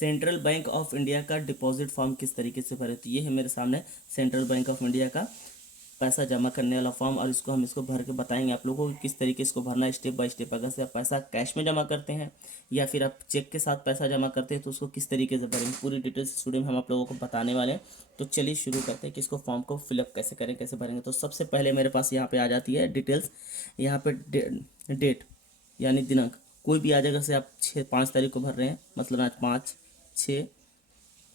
Central bank of India का deposit form किस तरीके से भरें। तो ये है मेरे सामने सेंट्रल बैंक ऑफ इंडिया का पैसा जमा करने वाला फॉर्म, और इसको भर के बताएंगे आप लोगों को किस तरीके से इसको भरना है स्टेप बाय स्टेप। अगर से आप पैसा कैश में जमा करते हैं या फिर आप चेक के साथ पैसा जमा करते हैं तो उसको किस तरीके से भरेंगे, पूरी डिटेल्स स्टूडियो में हम आप लोगों को बताने वाले हैं। तो चलिए शुरू करते हैं कि इसको फॉर्म को फिलअप कैसे करें, कैसे भरेंगे। तो सबसे पहले मेरे पास यहाँ पे आ जाती है डिटेल्स, यहाँ पे डेट यानी दिनांक कोई भी आ जाएगा। से आप 5 तारीख को भर रहे हैं, मतलब आज 5/6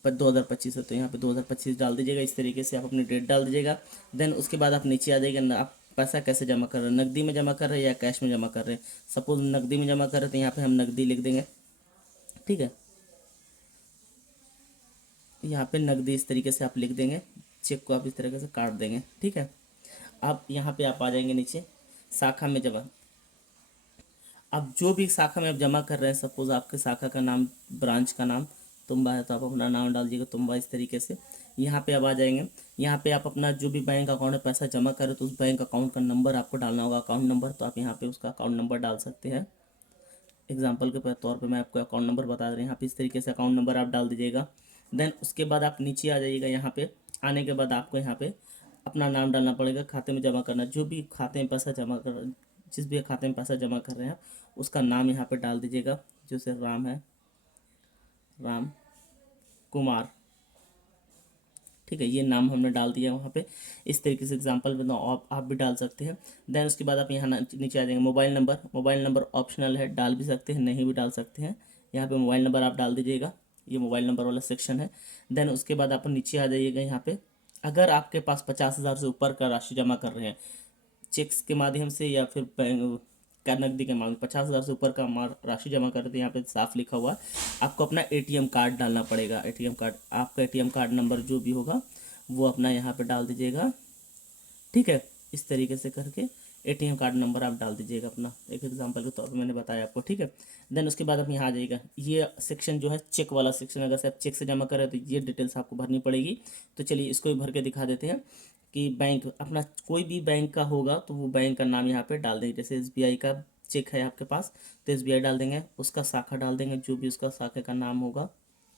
पर 2025 है, तो यहाँ पे 2025 डाल दीजिएगा। इस तरीके से आप अपनी डेट डाल दीजिएगा। देन उसके बाद आप नीचे आ जाइएगा आप पैसा कैसे जमा कर रहे हैं, नकदी में जमा कर रहे हैं या कैश में जमा कर रहे हैं। सपोज नकदी में जमा कर रहे हैं तो यहाँ पे हम नकदी लिख देंगे, ठीक है। यहाँ पे नकदी इस तरीके से आप लिख देंगे, चेक को आप इस तरीके से काट देंगे, ठीक है। आप यहाँ पे आप आ जाएंगे नीचे शाखा में जमा। आप जो भी शाखा में आप जमा कर रहे हैं, सपोज आपके शाखा का नाम, ब्रांच का नाम तुम्बा है तो आप अपना नाम डाल दीजिएगा तुम्बा। इस तरीके से यहाँ पे आप आ जाएंगे। यहाँ पे आप अपना जो भी बैंक अकाउंट में पैसा जमा करें तो उस बैंक अकाउंट का नंबर आपको डालना होगा, अकाउंट नंबर। तो आप यहाँ पे उसका अकाउंट नंबर डाल सकते हैं। एग्जाम्पल के तौर पे मैं आपको अकाउंट नंबर बता रहे हैं, यहाँ पे इस तरीके से अकाउंट नंबर आप डाल दीजिएगा। देन उसके बाद आप नीचे आ जाइएगा। यहाँ पे आने के बाद आपको यहाँ पे अपना नाम डालना पड़ेगा, खाते में जमा करना, जो भी खाते में पैसा जमा कर, जिस भी खाते में पैसा जमा कर रहे हैं उसका नाम यहाँ पे डाल दीजिएगा। जैसे राम है, राम कुमार, ठीक है, ये नाम हमने डाल दिया वहाँ पे। इस तरीके से एग्जांपल में आप भी डाल सकते हैं। देन उसके बाद आप यहाँ नीचे आ जाएंगे। मोबाइल नंबर ऑप्शनल है, डाल भी सकते हैं नहीं भी डाल सकते हैं। यहाँ पे मोबाइल नंबर आप डाल दीजिएगा, ये मोबाइल नंबर वाला सेक्शन है। देन उसके बाद आप नीचे आ जाइएगा। यहाँ पे अगर आपके पास 50,000 से ऊपर का राशि जमा कर रहे हैं चेक्स के माध्यम से या फिर बैंक का नकदी के माध्यम, 50,000 से ऊपर का राशि जमा कर रहे, यहाँ पे साफ लिखा हुआ है आपको अपना एटीएम कार्ड डालना पड़ेगा। एटीएम कार्ड, आपका एटीएम कार्ड नंबर जो भी होगा वो अपना यहाँ पे डाल दीजिएगा, ठीक है। इस तरीके से करके एटीएम कार्ड नंबर आप डाल दीजिएगा अपना, एक एग्जांपल के तौर पे मैंने बताया आपको, ठीक है। देन उसके बाद आप यहाँ आ जाइएगा। ये सेक्शन जो है चेक वाला सेक्शन, अगर से आप चेक से जमा करें तो ये डिटेल्स आपको भरनी पड़ेगी। तो चलिए इसको भी भर के दिखा देते हैं कि बैंक अपना कोई भी बैंक का होगा तो वो बैंक का नाम यहाँ पे डाल देंगे। जैसे एसबीआई का चेक है आपके पास तो एसबीआई डाल देंगे, उसका शाखा डाल देंगे, जो भी उसका शाखा का नाम होगा,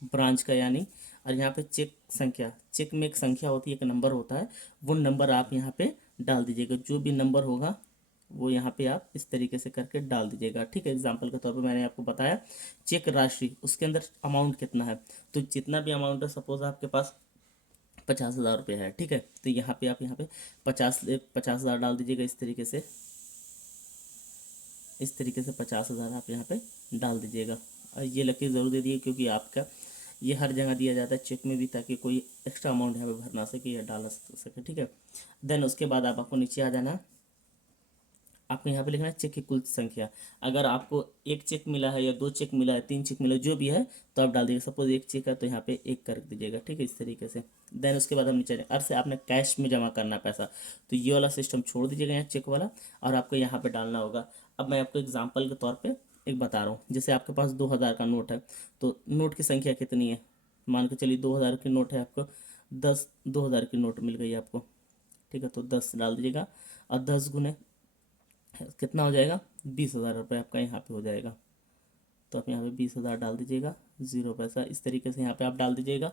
ब्रांच का यानी। और यहाँ पे चेक संख्या, चेक में एक संख्या होती है, एक नंबर होता है, वो नंबर आप यहाँ पे डाल दीजिएगा। जो भी नंबर होगा वो यहाँ पे आप इस तरीके से करके डाल दीजिएगा, ठीक है। एग्जाम्पल के तौर पे मैंने आपको बताया चेक राशि, उसके अंदर अमाउंट कितना है, तो जितना भी अमाउंट है, सपोज आपके पास 50,000 रुपये है, ठीक है। तो यहाँ पे आप यहाँ पे 50,000 डाल दीजिएगा। इस तरीके से 50,000 आप यहाँ पे डाल दीजिएगा। और ये लकीर ज़रूर दे दिए क्योंकि आपका ये हर जगह दिया जाता है चेक में भी, ताकि कोई एक्स्ट्रा अमाउंट यहाँ पे भर ना सके या डाल सके, ठीक है। देन उसके बाद आपको नीचे आ जाना है। आपको यहाँ पे लिखना है चेक की कुल संख्या। अगर आपको एक चेक मिला है या 2 चेक मिला है, 3 चेक मिला है, जो भी है तो आप डाल दीजिएगा। सपोज एक चेक है तो यहाँ पे 1 कर दीजिएगा, ठीक है, इस तरीके से। देन उसके बाद हम नीचे अर्थ से आपने कैश में जमा करना है पैसा, तो ये वाला सिस्टम छोड़ दीजिएगा यहाँ चेक वाला, और आपको यहाँ पे डालना होगा। अब मैं आपको एग्जाम्पल के तौर पर एक बता रहा हूँ। जैसे आपके पास 2,000 का नोट है, तो नोट की संख्या कितनी है, मान के चलिए 2,000 की नोट है आपको, 2,000 की नोट मिल गई आपको, ठीक है। तो 10 डाल दीजिएगा, और 10 गुने कितना हो जाएगा, 20,000 रुपये आपका यहाँ पे हो जाएगा। तो आप यहाँ पे 20,000 डाल दीजिएगा, 0 पैसा, इस तरीके से यहाँ पे आप डाल दीजिएगा।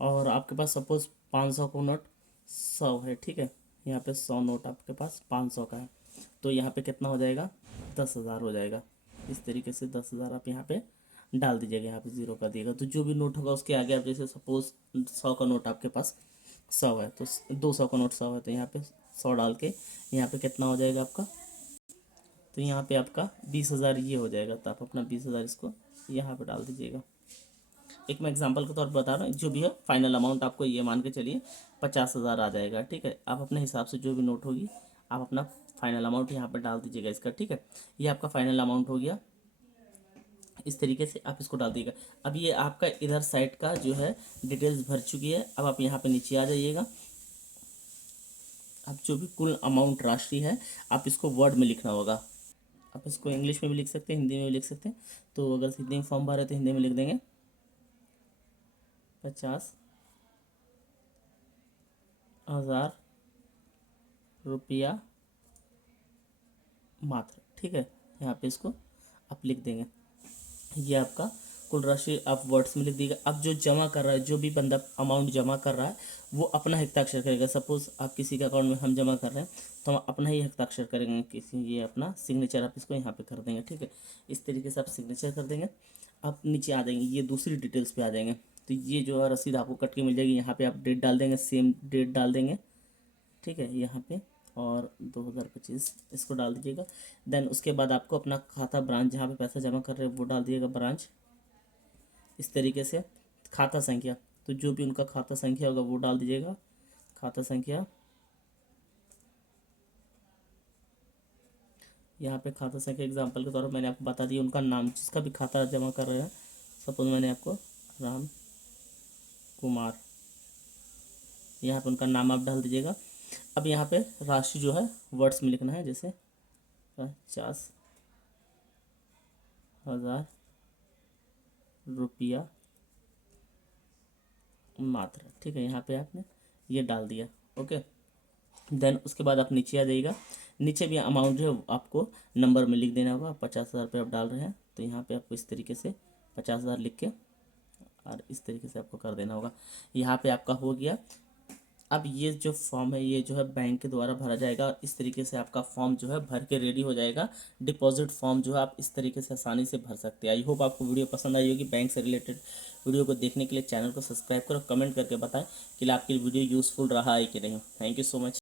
और आपके पास सपोज 500 का नोट 100 है, ठीक है, यहाँ पे 100 नोट आपके पास 500 का है, तो यहाँ पे कितना हो जाएगा, 10,000 हो जाएगा। इस तरीके से 10,000 आप यहाँ पे डाल दीजिएगा, यहाँ पे 0 कर दिएगा। तो जो भी नोट होगा उसके आगे आप, जैसे सपोज 100 का नोट आपके पास 100 है, तो 200 का नोट 100 है, तो यहाँ पे 100 डाल के यहाँ पे कितना हो जाएगा आपका, तो यहाँ पे आपका 20,000 ये हो जाएगा। तो आप अपना 20,000 इसको यहाँ पे डाल दीजिएगा। एक मैं एग्जांपल के तौर पर बता रहा हूँ, जो भी है फाइनल अमाउंट आपको ये मान के चलिए 50,000 आ जाएगा, ठीक है। आप अपने हिसाब से जो भी नोट होगी आप अपना फाइनल अमाउंट यहाँ पर डाल दीजिएगा इसका, ठीक है। ये आपका फाइनल अमाउंट हो गया। इस तरीके से आप इसको डाल दीजिएगा। अब ये आपका इधर साइड का जो है डिटेल्स भर चुकी है। अब आप यहाँ पे नीचे आ जाइएगा। अब जो भी कुल अमाउंट राशि है आप इसको वर्ड में लिखना होगा। आप इसको इंग्लिश में भी लिख सकते हैं, हिंदी में भी लिख सकते हैं। तो अगर हिंदी में फॉर्म भरे तो हिंदी में लिख देंगे 50,000 रुपया मात्र, ठीक है। यहाँ पे इसको आप लिख देंगे। ये आपका कुल राशि आप वर्ड्स में लिख दीजिएगा। अब जो जमा कर रहा है, जो भी बंदा अमाउंट जमा कर रहा है वो अपना हस्ताक्षर करेगा। सपोज आप किसी के अकाउंट में हम जमा कर रहे हैं तो हम अपना ही हस्ताक्षर करेंगे, किसी ये अपना सिग्नेचर आप इसको यहाँ पे कर देंगे, ठीक है। इस तरीके से आप सिग्नेचर कर देंगे। आप नीचे आ जाएंगे, ये दूसरी डिटेल्स पे आ जाएंगे। तो ये जो है रसीद आपको कट के मिल जाएगी। यहाँ पे आप डेट डाल देंगे, सेम डेट डाल देंगे, ठीक है, यहाँ पे। और 2025 इसको डाल दीजिएगा। देन उसके बाद आपको अपना खाता ब्रांच जहाँ पे पैसा जमा कर रहे हैं वो डाल दीजिएगा, ब्रांच। इस तरीके से खाता संख्या, तो जो भी उनका खाता संख्या होगा वो डाल दीजिएगा, खाता संख्या। यहाँ पे खाता संख्या एग्जांपल के तौर पर मैंने आपको बता दिया। उनका नाम, जिसका भी खाता जमा कर रहे हैं, सपोज मैंने आपको राम कुमार, यहाँ पे उनका नाम आप डाल दीजिएगा। अब यहाँ पे राशि जो है वर्ड्स में लिखना है, जैसे 50,000 रुपया मात्र, ठीक है। यहाँ पे आपने ये डाल दिया, ओके। देन उसके बाद आप नीचे आ जाइएगा। नीचे भी अमाउंट जो है आपको नंबर में लिख देना होगा। 50,000 रुपये आप डाल रहे हैं तो यहाँ पे आपको इस तरीके से 50,000 लिख के और इस तरीके से आपको कर देना होगा। यहाँ पे आपका हो गया। अब ये जो फॉर्म है ये जो है बैंक के द्वारा भरा जाएगा। इस तरीके से आपका फॉर्म जो है भर के रेडी हो जाएगा। डिपॉजिट फॉर्म जो है आप इस तरीके से आसानी से भर सकते हैं। आई होप आपको वीडियो पसंद आई होगी। बैंक से रिलेटेड वीडियो को देखने के लिए चैनल को सब्सक्राइब करो, कमेंट करके बताएं कि आपकी वीडियो यूज़फुल रहा है कि नहीं। Thank you so much.